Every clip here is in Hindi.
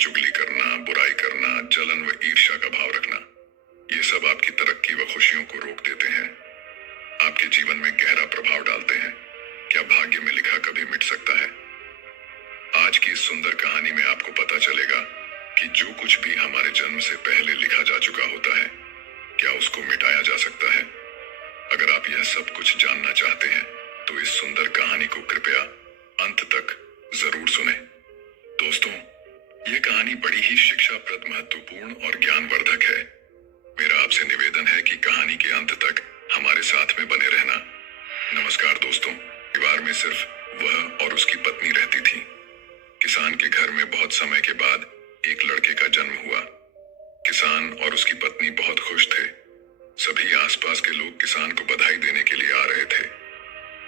चुगली करना, बुराई करना, जलन व ईर्ष्या का भाव रखना, ये सब आपकी तरक्की व खुशियों को रोक देते हैं, आपके जीवन में गहरा प्रभाव डालते हैं। क्या भाग्य में लिखा कभी मिट सकता है? आज की इस सुंदर कहानी में आपको पता चलेगा कि जो कुछ भी हमारे जन्म से पहले लिखा जा चुका होता है, क्या उसको मिटाया जा सकता है? अगर आप यह सब कुछ जानना चाहते हैं तो इस सुंदर कहानी को कृपया अंत तक जरूर सुने। दोस्तों, यह कहानी बड़ी ही शिक्षाप्रद, महत्वपूर्ण और ज्ञानवर्धक है। मेरा आपसे निवेदन है कि कहानी के अंत तक हमारे साथ में बने रहना। नमस्कार दोस्तों। परिवार में सिर्फ वह और उसकी पत्नी रहती थी। किसान के घर में बहुत समय के बाद एक लड़के का जन्म हुआ। किसान और उसकी पत्नी बहुत खुश थे। सभी आसपास के लोग किसान को बधाई देने के लिए आ रहे थे।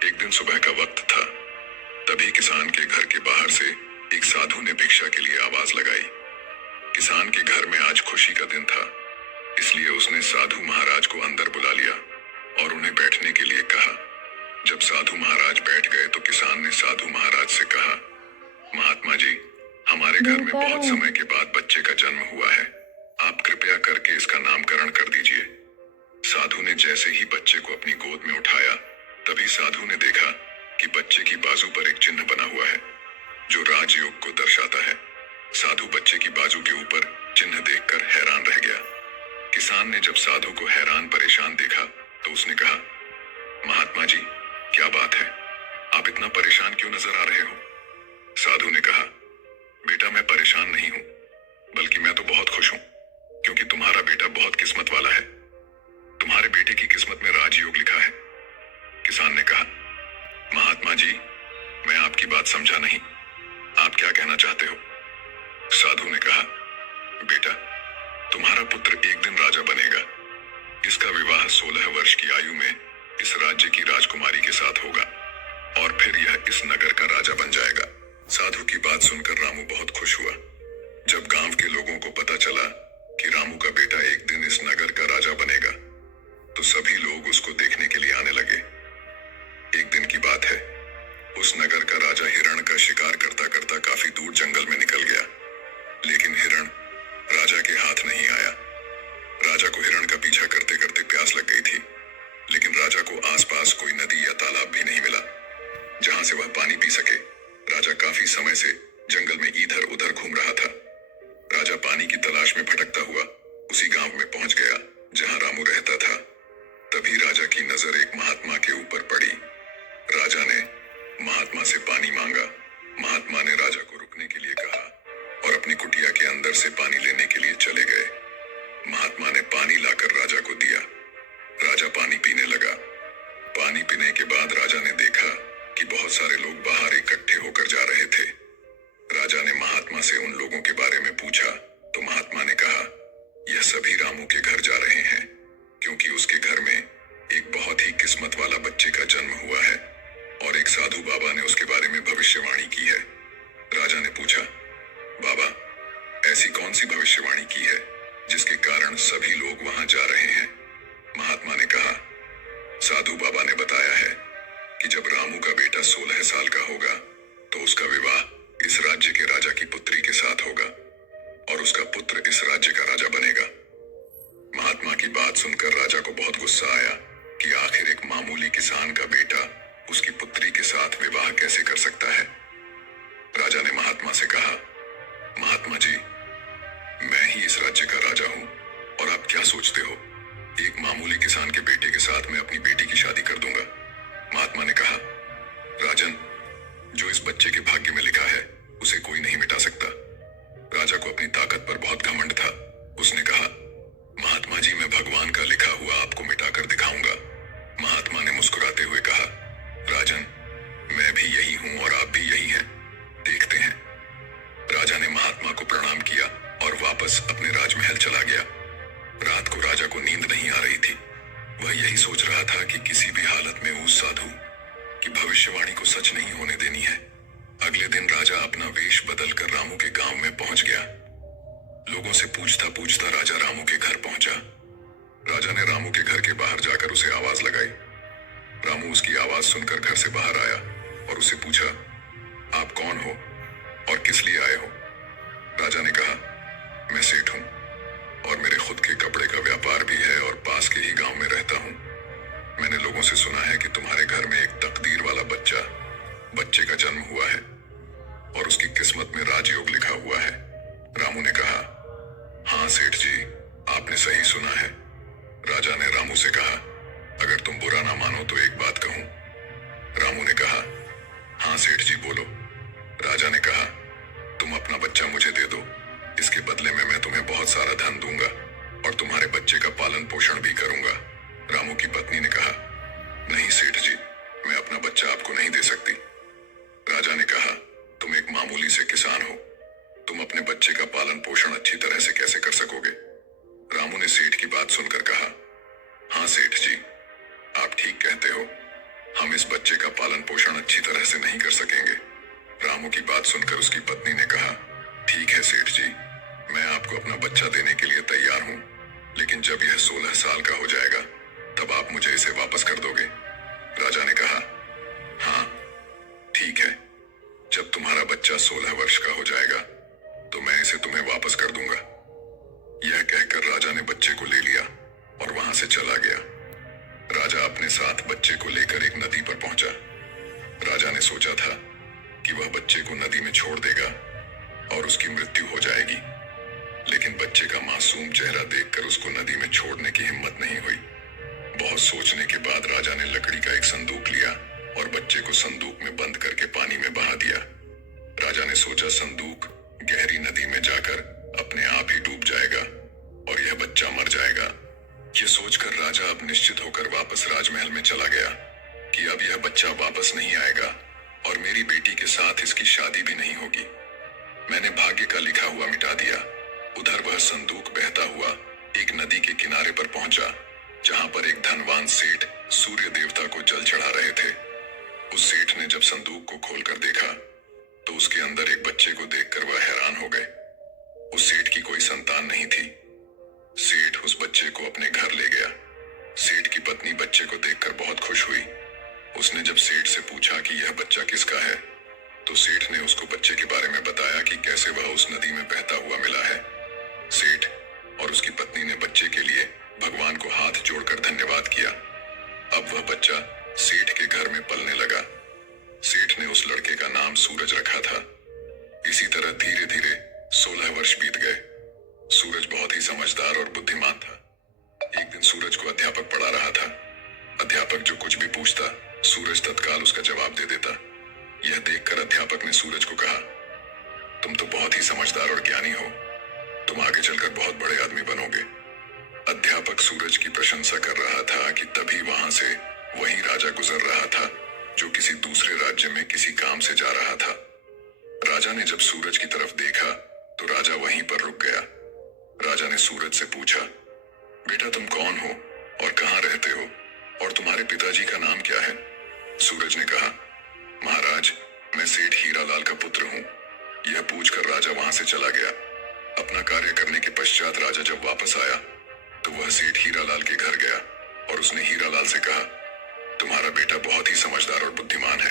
एक दिन सुबह का वक्त था। तभी किसान के घर के बाहर से एक साधु ने भिक्षा के लिए आवाज लगाई। किसान के घर में आज खुशी का दिन था, इसलिए उसने साधु महाराज को अंदर बुला लिया और उन्हें बैठने के लिए कहा। जब साधु महाराज बैठ गए तो किसान ने साधु महाराज से कहा, महात्मा जी, हमारे घर में बहुत समय के बाद बच्चे का जन्म हुआ है। आप कृपया करके इसका नामकरण कर दीजिए। साधु ने जैसे ही बच्चे को अपनी गोद में उठाया, तभी साधु ने देखा कि बच्चे की बाजू पर एक चिन्ह बना हुआ है जो राजयोग को दर्शाता है। साधु बच्चे की बाजू के ऊपर चिन्ह देखकर हैरान रह गया। किसान ने जब साधु को हैरान परेशान देखा तो उसने कहा, महात्मा जी, क्या बात है? आप इतना परेशान क्यों नजर आ रहे हो? साधु ने कहा, बेटा, मैं परेशान नहीं हूं, बल्कि मैं तो बहुत खुश हूं, क्योंकि तुम्हारा बेटा बहुत किस्मत वाला है। तुम्हारे बेटे की किस्मत में राजयोग लिखा है। किसान ने कहा, महात्मा जी, मैं आपकी बात समझा नहीं। आप क्या कहना चाहते हो? साधु ने कहा, बेटा, तुम्हारा पुत्र एक दिन राजा बनेगा। इसका विवाह 16 वर्ष की आयु में इस राज्य की राजकुमारी के साथ होगा और फिर यह इस नगर का राजा बन जाएगा। साधु की बात सुनकर रामू बहुत खुश हुआ। जब गांव के लोगों को पता चला कि रामू का बेटा एक दिन इस नगर का राजा बनेगा, तो सभी लोग उसको देखने के लिए आने लगे। एक दिन की बात है, उस नगर का राजा हिरण का शिकार करता करता काफी दूर जंगल में निकल गया, लेकिन हिरण राजा के हाथ नहीं आया। राजा को हिरण का पीछा करते करते प्यास लग गई थी, लेकिन राजा को आसपास कोई नदी या तालाब भी नहीं मिला जहां से वह पानी पी सके। राजा काफी समय से जंगल में इधर उधर घूम रहा था। राजा पानी की तलाश में भटकता हुआ उसी गांव में पहुंच गया जहां रामू रहता था। तभी राजा की नजर एक महात्मा के ऊपर पड़ी। राजा ने महात्मा से पानी मांगा। महात्मा ने राजा को रुकने के लिए कहा और अपनी कुटिया के अंदर से पानी लेने के लिए चले गए। महात्मा ने पानी लाकर राजा को दिया। राजा पानी पीने लगा। पानी पीने के बाद राजा ने देखा कि बहुत सारे लोग बाहर इकट्ठे होकर जा रहे थे। राजा ने महात्मा से उन लोगों के बारे में पूछा तो महात्मा ने कहा, यह सभी रामू के घर जा रहे हैं, क्योंकि उसके घर में एक बहुत ही किस्मत वाला बच्चे का जन्म हुआ है और एक साधु बाबा ने उसके बारे में भविष्यवाणी की है। राजा ने पूछा, बाबा, ऐसी कौन सी भविष्यवाणी की है जिसके कारण सभी लोग वहां जा रहे हैं? महात्मा ने कहा, साधु बाबा ने बताया है कि जब रामू का बेटा 16 साल का होगा तो उसका विवाह इस राज्य के राजा की पुत्री के साथ होगा और उसका पुत्र इस राज्य का राजा बनेगा। महात्मा की बात सुनकर राजा को बहुत गुस्सा आया कि आखिर एक मामूली किसान का बेटा उसकी पुत्री के साथ विवाह कैसे कर सकता है। राजा ने महात्मा से कहा, महात्मा जी, मैं ही इस राज्य का राजा हूं और आप क्या सोचते हो, एक मामूली किसान के बेटे के साथ मैं अपनी बेटी की शादी कर दूंगा? महात्मा ने कहा, राजन, जो इस बच्चे के भाग्य में लिखा है उसे कोई नहीं मिटा सकता। राजा को अपनी ताकत पर बहुत घमंड था। उसने कहा, महात्मा जी, मैं भगवान का लिखा हुआ आपको मिटाकर दिखाऊंगा। महात्मा ने मुस्कुराते हुए कहा, राजन, मैं भी यही हूं और आप भी यही हैं, देखते हैं। राजा ने महात्मा को प्रणाम किया और वापस अपने राजमहल चला गया। रात को राजा को नींद नहीं आ रही थी। वह यही सोच रहा था कि किसी भी हालत में उस साधु की भविष्यवाणी को सच नहीं होने देनी है। अगले दिन राजा अपना वेश बदलकर रामू के गांव में पहुंच गया। लोगों से पूछता पूछता राजा रामू के घर पहुंचा। राजा ने रामू के घर के बाहर जाकर उसे आवाज लगाई। रामू उसकी आवाज सुनकर घर से बाहर आया और उसे पूछा, आप कौन हो और किस लिए आए हो? राजा ने कहा, में राजयोग लिखा हुआ है। रामू ने कहा, हाँ सेठ जी, आपने सही सुना है। राजा ने रामू से कहा, अगर तुम बुरा ना मानो तो एक बात कहूं। रामू ने कहा, हाँ सेठ जी बोलो। राजा ने कहा, तुम अपना बच्चा मुझे दे दो, इसके बदले में मैं तुम्हें बहुत सारा धन दूंगा और तुम्हारे बच्चे का पालन पोषण भी करूंगा। रामू की पत्नी ने कहा, नहीं सेठ जी, मैं अपना बच्चा आपको नहीं दे सकती। राजा ने कहा, तुम एक मामूली से किसान हो, तुम अपने बच्चे का पालन पोषण अच्छी तरह से कैसे कर सकोगे? रामू ने सेठ की बात सुनकर कहा, हाँ सेठ जी, आप ठीक कहते हो, हम इस बच्चे का पालन पोषण अच्छी तरह से नहीं कर सकेंगे। रामू की बात सुनकर उसकी पत्नी ने कहा, ठीक है सेठ जी, मैं आपको अपना बच्चा देने के लिए तैयार हूं, लेकिन जब यह 16 साल का हो जाएगा तब आप मुझे इसे वापस कर दोगे? राजा ने कहा, हाँ ठीक है, जब तुम्हारा बच्चा 16 वर्ष का हो जाएगा तो मैं इसे तुम्हें वापस कर दूंगा। यह कहकर राजा ने बच्चे को ले लिया और वहां से चला गया। राजा अपने साथ बच्चे को लेकर एक नदी पर पहुंचा। राजा ने सोचा था कि वह बच्चे को नदी में छोड़ देगा और उसकी मृत्यु हो जाएगी, लेकिन बच्चे का मासूम चेहरा देखकर उसको नदी में छोड़ने की हिम्मत नहीं हुई। बहुत सोचने के बाद राजा ने लकड़ी का एक संदूक लिया और बच्चे को संदूक में बंद करके पानी में बहा दिया। राजा ने सोचा संदूक गहरी नदी में जाकर अपने आप ही डूब जाएगा और यह बच्चा मर जाएगा। यह सोचकर राजा अब निश्चित होकर वापस राजमहल में चला गया कि अब यह बच्चा वापस नहीं आएगा और मेरी बेटी के साथ इसकी शादी भी नहीं होगी। मैंने भाग्य का लिखा हुआ मिटा दिया। उधर वह संदूक बहता हुआ एक नदी के किनारे पर पहुंचा, जहां पर एक धनवान सेठ सूर्य देवता को जल चढ़ा रहे थे। उस सेठ ने जब संदूक को खोलकर देखा तो उसके अंदर एक बच्चे को देखकर वह हैरान हो गए। उस सेठ की कोई संतान नहीं थी। सेठ उस बच्चे को अपने घर ले गया। सेठ की पत्नी बच्चे को देखकर बहुत खुश हुई। उसने जब सेठ से पूछा कि यह बच्चा किसका है, तो सेठ ने उसको बच्चे के बारे में बताया कि कैसे वह उस नदी में बहता हुआ मिला है। सेठ और उसकी पत्नी ने बच्चे के लिए भगवान को हाथ जोड़कर धन्यवाद किया। अब वह बच्चा सेठ के घर में पलने लगा। सेठ ने उस लड़के का नाम सूरज रखा था। इसी तरह धीरे धीरे 16 वर्ष बीत गए। सूरज बहुत ही समझदार और बुद्धिमान था। एक दिन सूरज को अध्यापक पढ़ा रहा था। अध्यापक जो कुछ भी पूछता, सूरज तत्काल उसका जवाब दे देता। यह देखकर अध्यापक ने सूरज को कहा, तुम तो बहुत ही समझदार और ज्ञानी हो, तुम आगे चलकर बहुत बड़े आदमी बनोगे। अध्यापक सूरज की प्रशंसा कर रहा था कि तभी वहां से वही राजा गुजर रहा था जो किसी दूसरे राज्य में किसी काम से जा रहा था। राजा ने जब सूरज की तरफ देखा तो राजा वहीं पर रुक गया। राजा ने सूरज से पूछा, बेटा तुम कौन हो और कहाँ रहते हो और तुम्हारे पिताजी का नाम क्या है? सूरज ने कहा, महाराज मैं सेठ हीरालाल का पुत्र हूँ। यह पूछकर राजा वहां से चला गया। अपना कार्य करने के पश्चात राजा जब वापस आया तो वह सेठ हीरालाल के घर गया और उसने हीरालाल से कहा, तुम्हारा बेटा बहुत ही समझदार और बुद्धिमान है।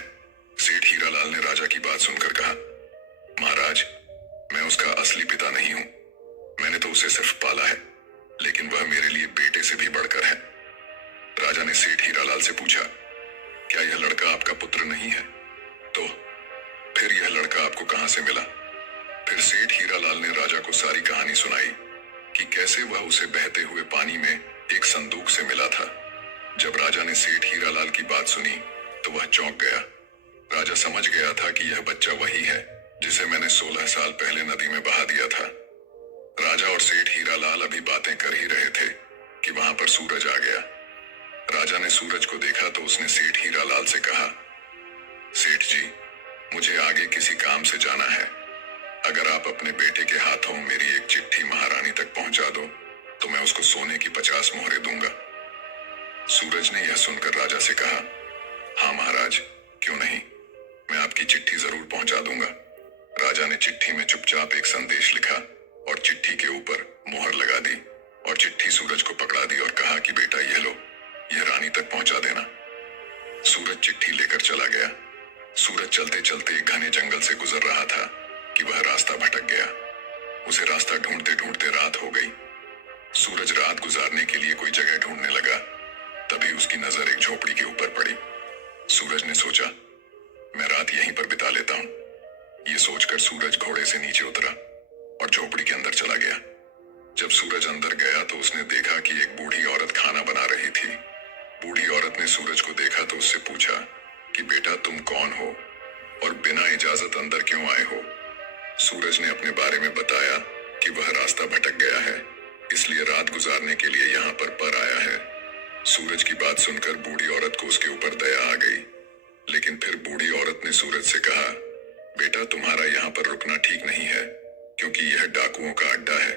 सेठ हीरालाल ने राजा की बात सुनकर कहा, महाराज मैं उसका असली पिता नहीं हूं, मैंने तो उसे सिर्फ पाला है, लेकिन वह मेरे लिए बेटे से भी बढ़कर है। राजा ने सेठ हीरालाल से पूछा, क्या यह लड़का आपका पुत्र नहीं है? तो फिर यह लड़का आपको कहां से मिला? फिर सेठ हीरालाल ने राजा को सारी कहानी सुनाई कि कैसे वह उसे बहते हुए पानी में एक संदूक से मिला था। जब राजा ने सेठ हीरालाल की बात सुनी तो वह चौंक गया। राजा समझ गया था कि यह बच्चा वही है जिसे मैंने 16 साल पहले नदी में बहा दिया था। राजा और सेठ हीरालाल अभी बातें कर ही रहे थे कि वहां पर सूरज आ गया। राजा ने सूरज को देखा तो उसने सेठ हीरालाल से कहा, सेठ जी मुझे आगे किसी काम से जाना है, अगर आप अपने बेटे के हाथों मेरी एक चिट्ठी महारानी तक पहुंचा दो तो मैं उसको सोने की 50 मोहरें दूंगा। सूरज ने यह सुनकर राजा से कहा, हाँ महाराज क्यों नहीं, मैं आपकी चिट्ठी जरूर पहुंचा दूंगा। राजा ने चिट्ठी में चुपचाप एक संदेश लिखा और चिट्ठी के ऊपर मोहर लगा दी और चिट्ठी सूरज को पकड़ा दी और कहा कि बेटा यह लो, यह रानी तक पहुंचा देना। सूरज चिट्ठी लेकर चला गया। सूरज चलते चलते एक घने जंगल से गुजर रहा था कि वह रास्ता भटक गया। उसे रास्ता ढूंढते ढूंढते रात हो गई। सूरज रात गुजारने के लिए कोई जगह ढूंढने लगा। तभी उसकी नजर एक झोपड़ी के ऊपर पड़ी। सूरज ने सोचा, मैं रात यहीं पर बिता लेता हूं। ये सोचकर सूरज घोड़े से नीचे उतरा और झोपड़ी के अंदर चला गया। जब सूरज अंदर गया तो उसने देखा कि एक बूढ़ी औरत खाना बना रही थी। बूढ़ी औरत ने सूरज को देखा तो उससे पूछा कि बेटा तुम कौन हो और बिना इजाजत अंदर क्यों आए हो। सूरज ने अपने बारे में बताया कि वह रास्ता भटक गया है, इसलिए रात गुजारने के लिए यहाँ पर आया है। सूरज की बात सुनकर बूढ़ी औरत को उसके ऊपर दया आ गई, लेकिन फिर बूढ़ी औरत ने सूरज से कहा, बेटा तुम्हारा यहाँ पर रुकना ठीक नहीं है, क्योंकि यह डाकुओं का अड्डा है।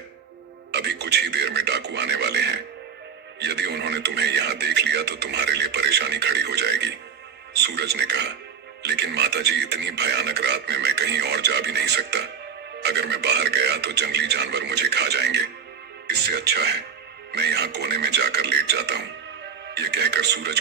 अभी कुछ ही देर में डाकू आने वाले हैं। यदि उन्होंने तुम्हें यहाँ देख लिया तो तुम्हारे लिए परेशानी खड़ी हो जाएगी। सूरज ने कहा, लेकिन माताजी इतनी भयानक रात में मैं कहीं और जा भी नहीं सकता। अगर मैं बाहर गया तो जंगली जानवर मुझे खा जाएंगे। इससे अच्छा है मैं यहाँ कोने में जाकर लेट जाता हूँ। यह कहकर सूरज